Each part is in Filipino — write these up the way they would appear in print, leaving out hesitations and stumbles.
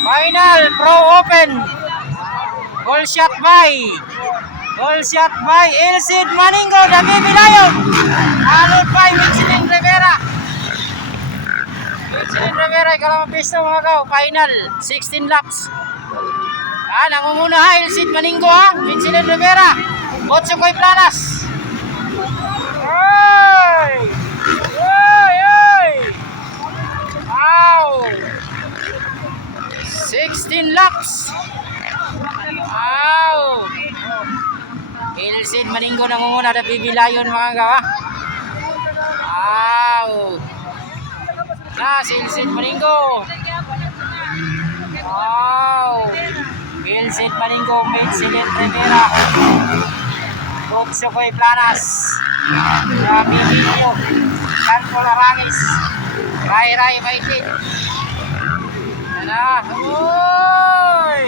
Final Pro Open. Goal shot by Ilcid Maningo, David Bilayon. Followed by Michelin Rivera. Michelin Rivera, ikalimang pisto mga kaw. Final, 16 laps. Nangunguna ha, Ilcid Maningo ha. Michelin Rivera. Otso Koy Planas. Oy! Oy! Oy! Wow! 16 laps. Wow! Ilcid Maningo nangunguna, David Bilayon mga kaw ha. Wow! Si Ilcid Maningo. Wow! Ilcid Maningo, Michelin Rivera. Otso Koy Planas. Grabe video. Canto Larangis. Ray Baitin. Uy!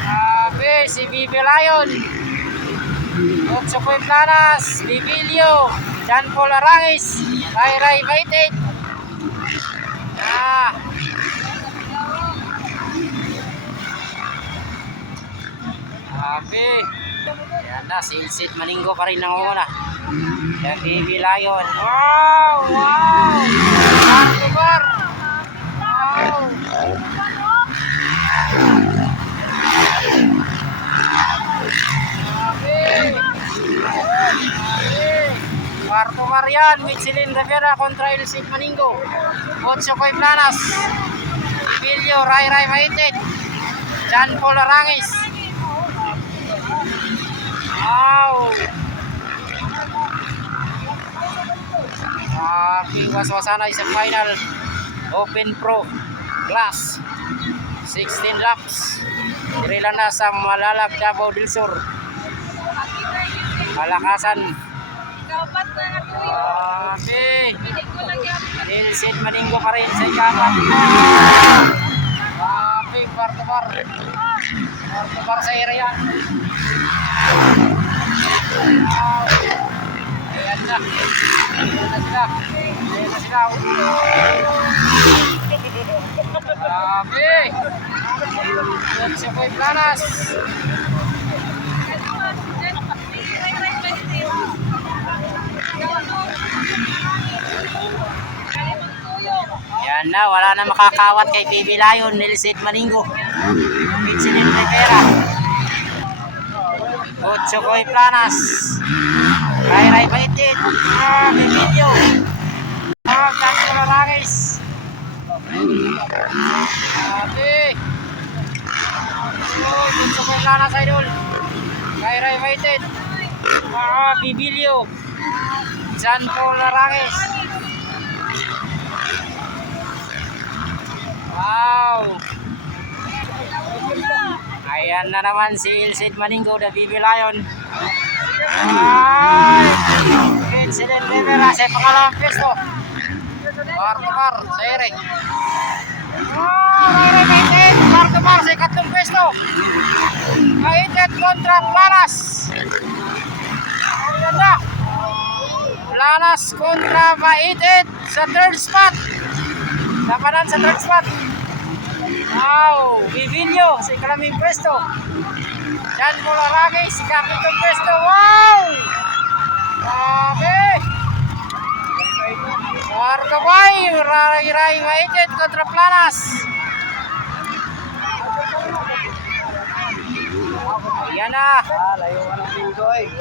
Grabe si Bibi Lion. Otso Koy Planas. Bibilio. Canto Larangis. Ray Baitin. Grabe. Yan na, si Ilcid Maningo pa rin nangunguna. Yan, Bibi Lion. Wow! Wow! Vancouver! Wow! Grabe! Kwarto Marian, Michelin Rivera kontra Ilcid Maningo. Otso Koy Planas. Bilyo, Ray Maitit. Jan Paul Arangis. Wow! Was-wasana sa final Open Pro Class 16 laps. Dirila na sa Malalag, Davao del Sur. Malakasan. Ilcid Maningo pa rin sa ikapat. Bartobar sa area. Ayan na sila. Grabe. Otso Koy Planas. Yan na, wala na makakawat kay Bibi Lion, Ilcid Maningo. Michelin Rivera. Otso Koy Planas. Ray Baitin. Bibilyo. Canto Larangis. Grabe. Otso Koy Planas idol. Ray Baitin. Bibilyo. Canto Larangis. Wow! Ayan na naman si Ilcid Maningo, David Bilayon. Ay! Michelin Rivera sa pangalawang pwesto. Bartobar sa ere. Ray Maitit. Bartobar sa ikatlong pwesto. Maitit kontra Planas. Ayan na. Planas kontra Maitit sa third spot. Lapanan sa third spot. Wow! Bibilyo sa ikalimang pwesto. Jan Paul Arangis sa ikapitong pwesto. Wow! Grabe! Bartobar, Ray Maitit kontra Planas. Ayan na. Layuan ng pinto eh.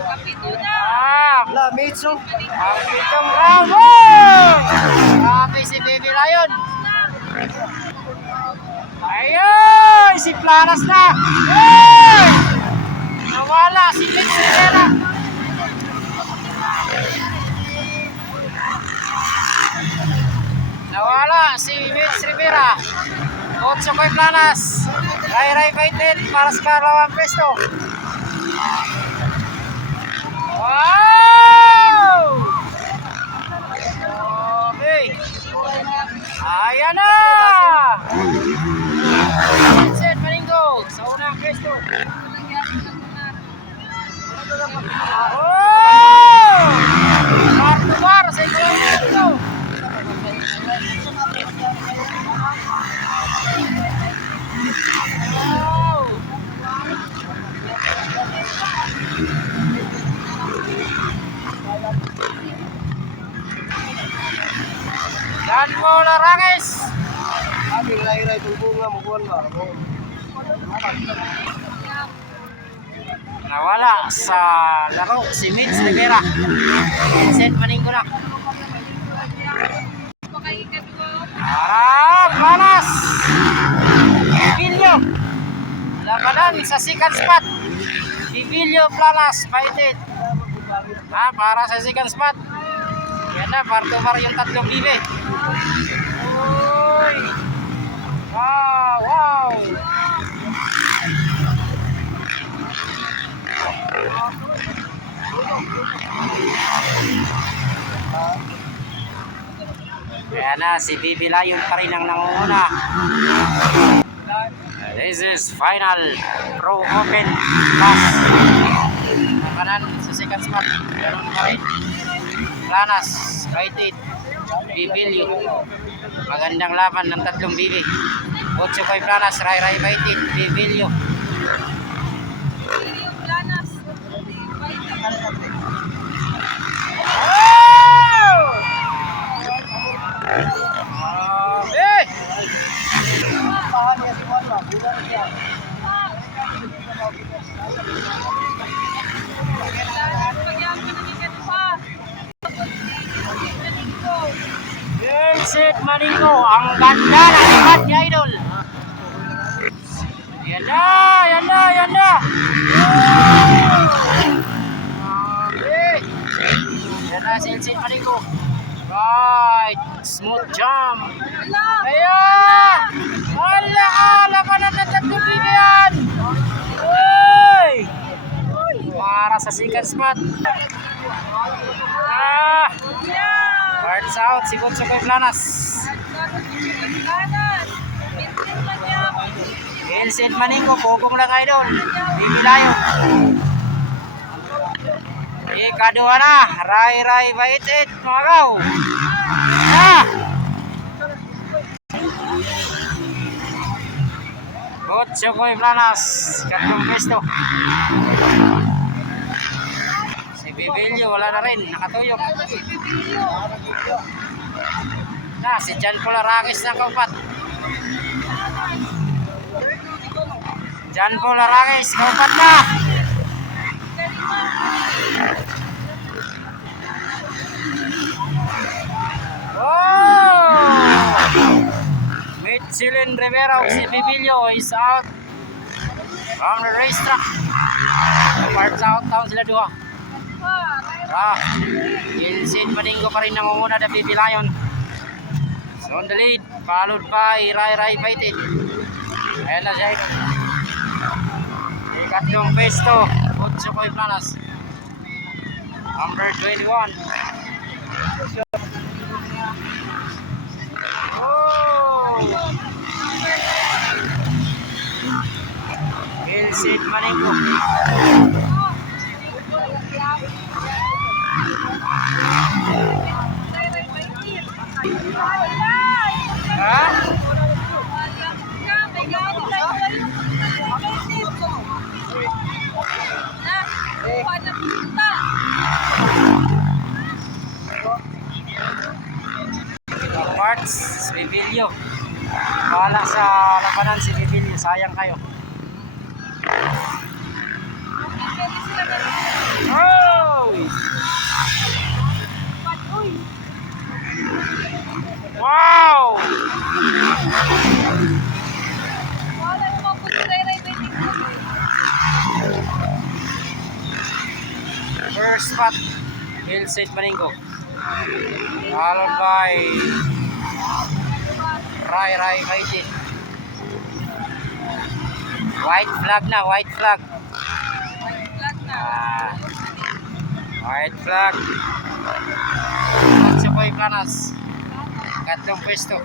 Lamits no? Ang pitong round. Grabe si Bibi Lion. Ayun! Si Planas na. Hey! Nawala si Mitch Rivera. Nawala si Mitch Rivera. Otso Koy Planas. Ray Baitin para sa kalawang pwesto. Wow! Okay. Ayan na! Ilcid Maningo sa unang pwesto. Oh! Bartobar sa ikalawang pwesto. Larangis. Aming layray itong bunga, mabuhan ba? Nawala sa laro si Mitch Rivera. Vincent Maninggo na. Planas. Ibilyo. Labanan sa second spot. Ibilyo Planas fighted. Para sa second spot. Yan na, bar yung tatlong bibe. Uy. Wow. Kaya na, si Bibi Lion pa rin ang nangunguna. This is final Pro Open Class. Kanan sa second spot. Ganun pa rin. Planas, fighted. Bibilyo. Magandang laban ng tatlong Bibi. 8 kay Planas, Ray fighted. Bibilyo. Vincent Maninggo, ang ganda ng lipat ni Idol. Yan na. Yan na si Vincent Maninggo. Right, smooth jump. Ayan! Labanan ng tatlong bibi yan! Uy! Para sa second spot. Parts out, si Gotso kay Planas. Vincent Maninggo, pugong lang Idol. Bibi Lion. Ikaduha na, Ray Baitit, mga kaw. Gotso kay Planas, katlong pesto. Si Bibilyo, wala na rin, nakatuyok. Si Jan Polarangis na kaupat. Jan Polarangis, kaupat na. Mitchilin Rivera si Bibilyo is out from the racetrack. Parts out, taon sila duha. Vincent Maninggo pa rin nangunguna na Bibi Lion. So on the lead, followed by Ray fighted. Ayan na siya. Ikatlong pesto, Gotso kay Planas. Number 21. Vincent Maninggo. Parts, si Bibilyo. Wala sa labanan si Bibilyo, sayang kayo. Wow! First spot, Vincent Maninggo. Followed by Ray fighting. White flag na, white flag. White flag. Gotso kay Planas. Katlong pwesto.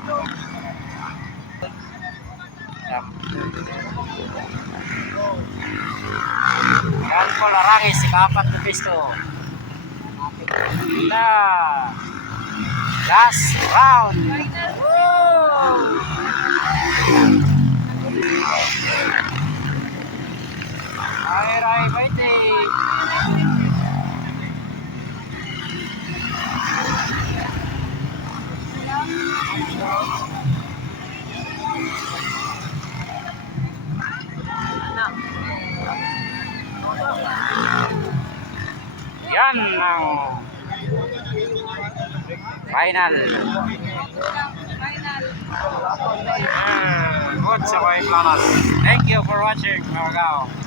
Jan Polarangis, ika-4 na pwesto. Last round. Ray fighting. naman ng final. Good sa Kuya Planas. Thank you for watching, mga kao.